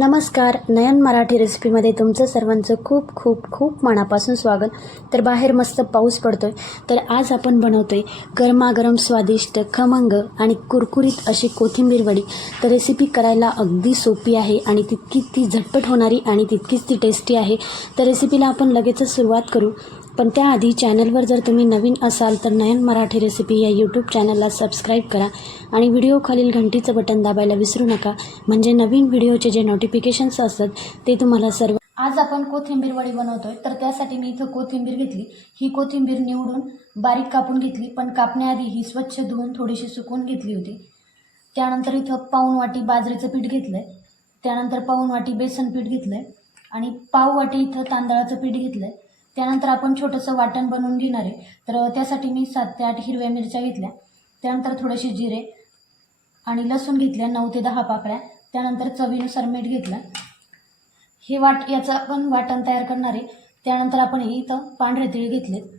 नमस्कार नयन मराठी रेसिपीमध्ये तुमचं सर्वांचं खूप खूप खूप मनापासून स्वागत. तर बाहेर मस्त पाऊस पडतोय तर आज आपण बनवतोय गरमागरम स्वादिष्ट खमंग आणि कुरकुरीत अशी कोथिंबीर वडी. तर रेसिपी करायला अगदी सोपी आहे आणि तितकीच ती झटपट होणारी आणि तितकीच ती टेस्टी आहे. तर रेसिपीला आपण लगेचच सुरुवात करू. पण त्याआधी चॅनलवर जर तुम्ही नवीन असाल तर नयन मराठी रेसिपी या यूट्यूब चॅनलला सबस्क्राईब करा आणि व्हिडिओ खालील घंटीचं बटन दाबायला विसरू नका. म्हणजे नवीन व्हिडिओचे जे नोटिफिकेशन्स असतात ते तुम्हाला सर्व आज आपण कोथिंबीर वडी बनवतोय. तर त्यासाठी मी इथं कोथिंबीर घेतली. ही कोथिंबीर निवडून बारीक कापून घेतली. पण कापण्याआधी ही स्वच्छ धुवून थोडीशी सुकून घेतली होती. त्यानंतर इथं पाऊण वाटी बाजरीचं पीठ घेतलं आहे त्यानंतर पाऊण वाटी बेसन पीठ घेतलं आहे आणि पाव वाटी इथं तांदळाचं पीठ घेतलं आहे त्यानंतर आपण छोटंसं वाटण बनवून घेणार आहे. तर त्यासाठी मी सात ते आठ हिरव्या मिरच्या घेतल्या. त्यानंतर थोडेसे जिरे आणि लसूण घेतल्या नऊ ते दहा पाकळ्या. त्यानंतर चवीनुसार मीठ घेतलं. हे वाट याचं आपण वाटण तयार करणार आहे. त्यानंतर आपण हे इथं पांढरे तीळ घेतलेत.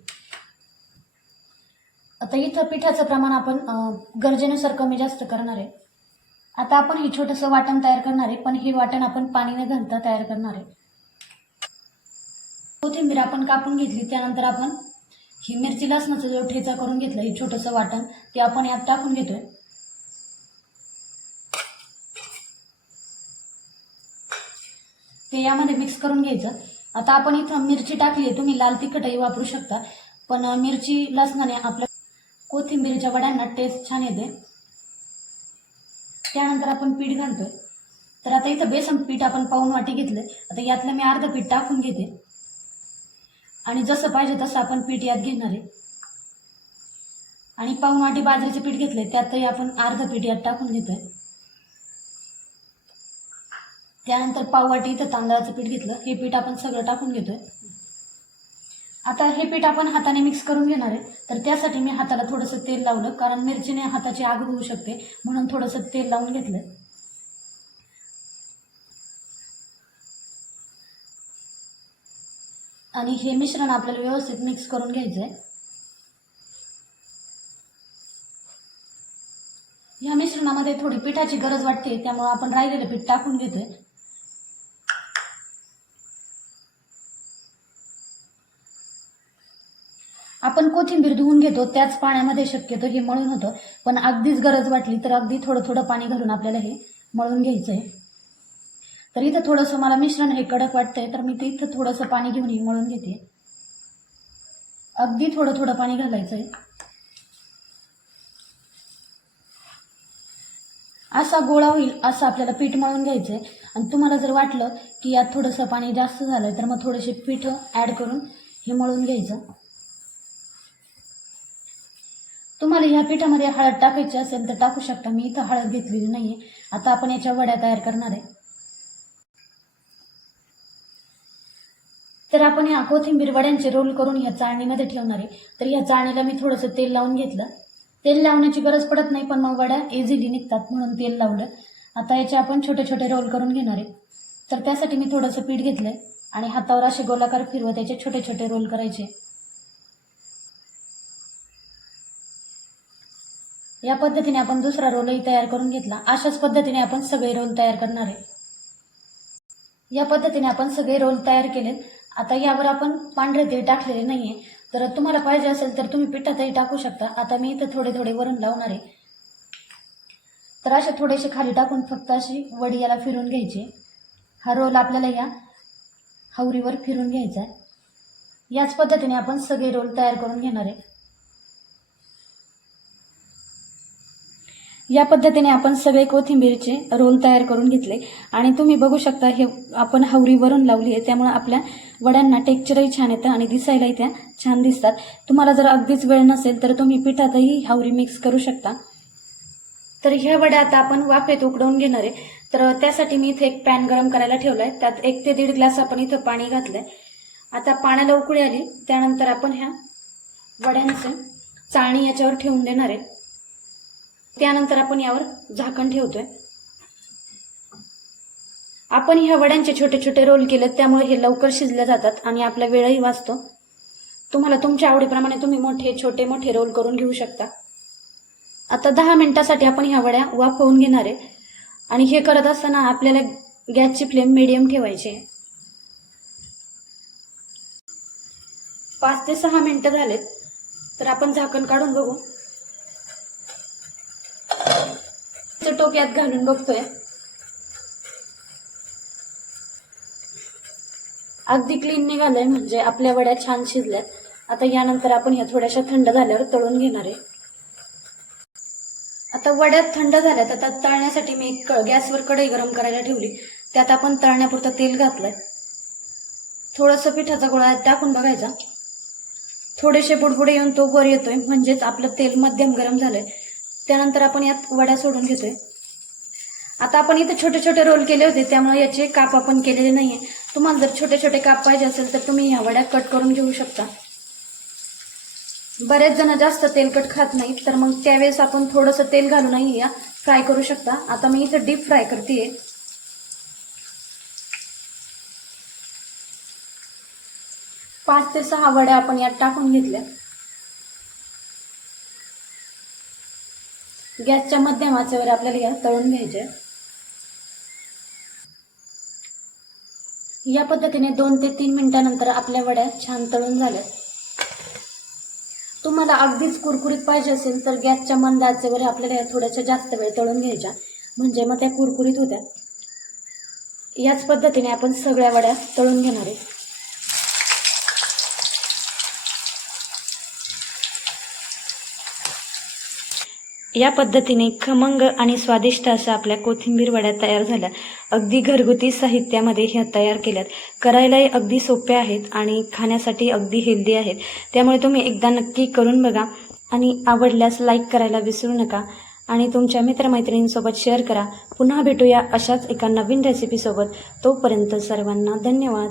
आता इथं पिठाचं प्रमाण आपण गरजेनुसार कमी जास्त करणार आहे. आता आपण हे छोटंसं वाटण तयार करणार आहे पण हे वाटण आपण पाणी न घालता तयार करणार आहे. कोथिंबीर आपण कापून घेतली त्यानंतर आपण ही मिरची लसणाचा जो ठेचा करून घेतला हे छोटंसं वाटण ते आपण यात टाकून घेतोय. ते यामध्ये मिक्स करून घ्यायचं. आता आपण इथं मिरची टाकली आहे तुम्ही लाल तिखटही वापरू शकता. पण मिरची लसणाने आपल्या कोथिंबीरच्या वड्यांना टेस्ट छान येते. त्यानंतर आपण पीठ घालतोय. तर आता इथं बेसन पीठ आपण पाऊन वाटी घेतलंय. आता यातलं मी अर्ध पीठ टाकून घेते. आणि जसं पाहिजे तसं आपण पीठ यात घेणार आहे. आणि पाऊन वाटी बाजरीचं पीठ घेतलंय त्यातही आपण अर्ध पीठ यात टाकून घेतोय. त्यानंतर पाव वाटी इथं तांदळाचं पीठ घेतलं हे पीठ आपण सगळं टाकून घेतोय. आता हे पीठ आपण हाताने मिक्स करून घेणार आहे. तर त्यासाठी मी हाताला थोडंसं तेल लावलं कारण मिरचीने हाताची आग होऊ शकते म्हणून थोडंसं तेल लावून घेतलं आणि हे मिश्रण आपल्याला व्यवस्थित मिक्स करून घ्यायचं आहे या मिश्रणामध्ये थोडी पिठाची गरज वाटते त्यामुळे आपण राहिलेलं पीठ टाकून घेतोय. आपण कोथिंबीर धुवून घेतो त्याच पाण्यामध्ये शक्यतो हे मळून होतं पण अगदीच गरज वाटली तर अगदी थोडं थोडं पाणी घालून आपल्याला हे मळून घ्यायचं आहे तर इथं थोडंसं मला मिश्रण हे कडक वाटतंय तर मी ते इथं थोडंसं पाणी घेऊन हे मळून घेते. अगदी थोडं थोडं पाणी घालायचं आहे असा गोळा होईल असं आपल्याला पीठ मळून घ्यायचं आहे आणि तुम्हाला जर वाटलं की यात थोडंसं पाणी जास्त झालं तर मग थोडेसे पीठ ॲड करून हे मळून घ्यायचं. तुम्हाला ह्या पिठामध्ये हळद टाकायची असेल तर टाकू शकता. मी इथं हळद घेतलेली नाही आहे आता आपण याच्या वड्या तयार करणार आहे. तर आपण ह्या कोथिंबीर वड्यांचे रोल करून ह्या चाळणीमध्ये ठेवणार आहे. तर ह्या चाळणीला मी थोडंसं तेल लावून घेतलं. तेल लावण्याची गरज पडत नाही पण मग वड्या इझिली निघतात म्हणून तेल लावलं. आता याचे आपण छोटे छोटे रोल करून घेणार आहे. तर त्यासाठी मी थोडंसं पीठ घेतलंय आणि हातावर असे गोलाकार फिरवत याचे छोटे छोटे रोल करायचे. या पद्धतीने आपण दुसरा रोलही तयार करून घेतला. अशाच पद्धतीने आपण सगळे रोल तयार करणार आहे. या पद्धतीने आपण सगळे रोल तयार केलेत. आता यावर आपण पांढरे तीळ टाकलेले नाही आहे तर तुम्हाला पाहिजे असेल तर तुम्ही पिठातही टाकू शकता. आता मी इथं थोडे थोडे वरून लावणार आहे. तर असे थोडेसे खाली टाकून फक्त अशी वडी याला फिरून घ्यायची. हा रोल आपल्याला या हावरीवर फिरून घ्यायचा आहे. याच पद्धतीने आपण सगळे रोल तयार करून घेणार आहे. या पद्धतीने आपण सगळे कोथिंबीरचे रोल तयार करून घेतले. आणि तुम्ही बघू शकता हे आपण हवरीवरून लावली आहे त्यामुळे आपल्या वड्यांना टेक्चरही छान येतं आणि दिसायलाही त्या छान दिसतात. तुम्हाला जर अगदीच वेळ नसेल तर तुम्ही पिठातही हावरी मिक्स करू शकता. तर ह्या वड्या आता आपण वाफेत उकडवून घेणार आहे. तर त्यासाठी मी इथे एक पॅन गरम करायला ठेवलाय. त्यात एक ते दीड ग्लास आपण इथं पाणी घातलंय. आता पाण्याला उकळी आली त्यानंतर आपण ह्या वड्यांचे चाळणी याच्यावर ठेवून देणार आहे. त्यानंतर आपण यावर झाकण ठेवतोय. आपण ह्या वड्यांचे छोटे छोटे रोल केलेत त्यामुळे हे लवकर शिजले जातात आणि आपला वेळही वाचतो. तुम्हाला तुमच्या आवडीप्रमाणे तुम्ही मोठे छोटे मोठे रोल करून घेऊ शकता. आता दहा मिनिटासाठी आपण ह्या वड्या वाफवून घेणार आहे. आणि हे करत असताना आपल्याला गॅसची फ्लेम मिडियम ठेवायची आहे. पाच ते सहा मिनिटं झालेत तर आपण झाकण काढून बघू. चं टोप्यात घालून बघतोय. अगदी क्लीन निघालंय म्हणजे आपल्या वड्या छान शिजल्यात. आता यानंतर आपण ह्या थोड्याशा थंड झाल्यावर तळून घेणार आहे. आता वड्यात थंड झाल्यात आता तळण्यासाठी मी एक गॅसवर कढई गरम करायला ठेवली. त्यात आपण तळण्यापुरतं तेल घातलंय. थोडंसं पिठाचा गोळा टाकून बघायचा. थोडेसे बुडबुडे येऊन तो वर येतोय म्हणजेच आपलं तेल मध्यम गरम झालंय. त्यानंतर आपण यात वड्या सोडून घेतोय. आता आपण इथे छोटे छोटे रोल केले होते त्यामुळे याचे काप आपण केलेले नाहीये. तुम्हाला जर छोटे छोटे काप पाहिजे असेल तर तुम्ही ह्या वड्या कट करून घेऊ शकता. बरेच जण जास्त तेलकट खात नाहीत तर मग त्यावेळेस आपण थोडंसं तेल घालूनही या फ्राय करू शकता. आता मी इथं डीप फ्राय करते पाच ते सहा वड्या आपण यात टाकून घेतल्या गॅसच्या मध्यम आचेवर आपल्याला या तळून घ्यायच्या या पद्धतीने दोन ते तीन मिनिटानंतर आपल्या वड्या छान तळून झाल्या. तुम्हाला अगदीच कुरकुरीत पाहिजे असेल तर गॅसच्या मंद आचेवर आपल्याला या थोड्याशा जास्त वेळ तळून घ्यायच्या. म्हणजे मग त्या कुरकुरीत होत्या. याच पद्धतीने आपण सगळ्या वड्या तळून घेणार आहे. या पद्धतीने खमंग आणि स्वादिष्ट अशा आपल्या कोथिंबीर वड्या तयार झाल्या अगदी घरगुती साहित्यामध्ये ह्या तयार केल्यात. करायलाही अगदी सोप्या आहेत आणि खाण्यासाठी अगदी हेल्दी आहेत. त्यामुळे तुम्ही एकदा नक्की करून बघा आणि आवडल्यास लाईक करायला विसरू नका. आणि तुमच्या मित्रमैत्रिणींसोबत शेअर करा. पुन्हा भेटूया अशाच एका नवीन रेसिपीसोबत तोपर्यंत सर्वांना धन्यवाद.